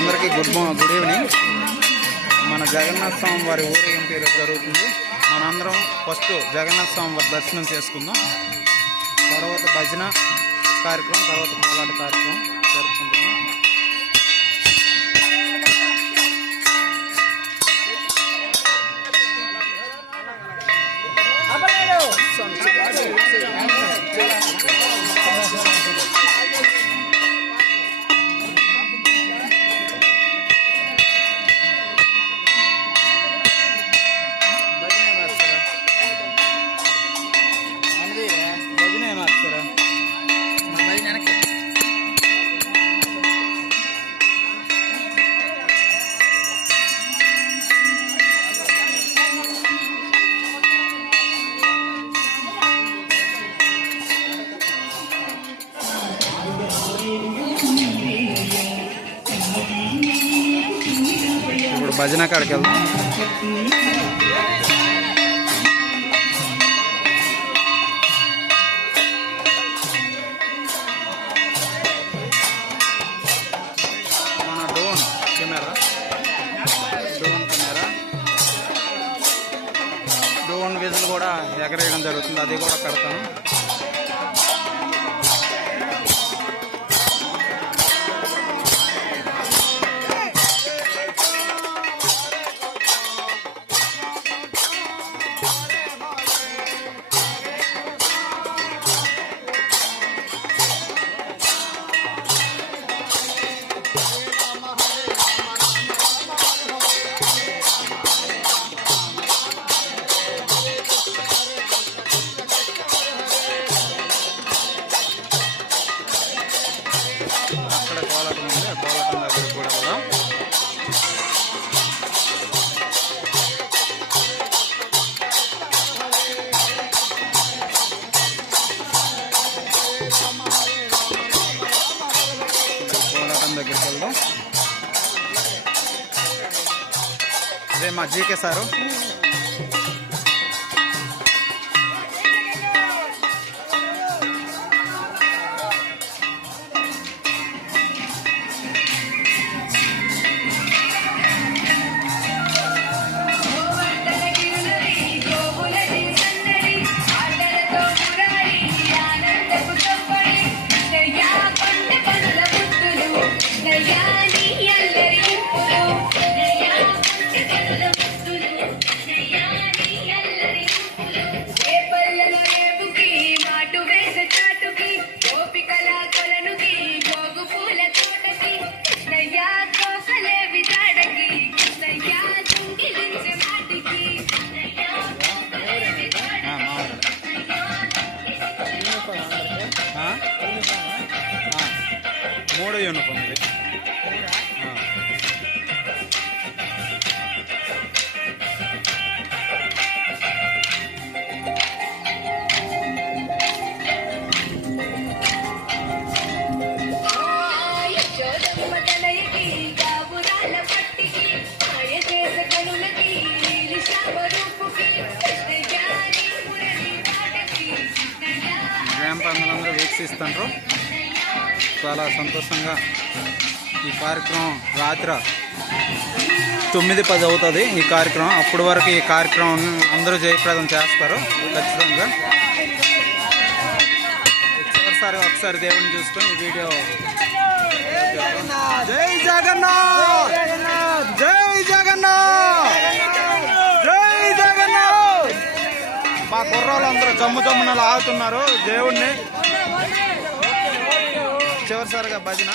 అందరికీ good evening. మన జగన్నాథ స్వామి వారి ఊరేగింపు ఈరోజు జరుగుతుంది. మనందరం ఫస్ట్ జగన్నాథ స్వామి వారి దర్శనం చేసుకుందాం. తర్వాత భజన కార్యక్రమం, తర్వాత కోలాట కార్యక్రమం జరుపుకుంటున్నాం. ఇప్పుడు భజన కాడికి వెళ్దాం. మన డ్రోన్ కెమెరా డ్రోన్ విజులు కూడా ఎగరేయడం జరుగుతుంది. అది కూడా పెడతాను. అక్కడ కోలాటం ఉంది, ఆ కోలాటం దగ్గరికి కూడా వెళ్దాం. కోలాటం దగ్గరికి వెళ్దాం. అదే మా జీకే సారు. మూడో యూనిఫామ్ ఇది. గ్రామపందులందరూ వీక్షిస్తుంటారు. చాలా సంతోషంగా ఈ కార్యక్రమం రాత్రి 9-10 అవుతుంది ఈ కార్యక్రమం. అప్పటి వరకు ఈ కార్యక్రమం అందరూ జయప్రదం చేస్తారు ఖచ్చితంగా. ఒకసారి దేవుని చూసుకొని ఈ వీడియో. జై జగన్నాథ్, జై జగన్నాథ్, జై జగన్నాథ్. మా కుర్రోళ్ళందరూ జమ్మున ఆగుతున్నారు దేవుణ్ణి. చివరిసారిగా భజన.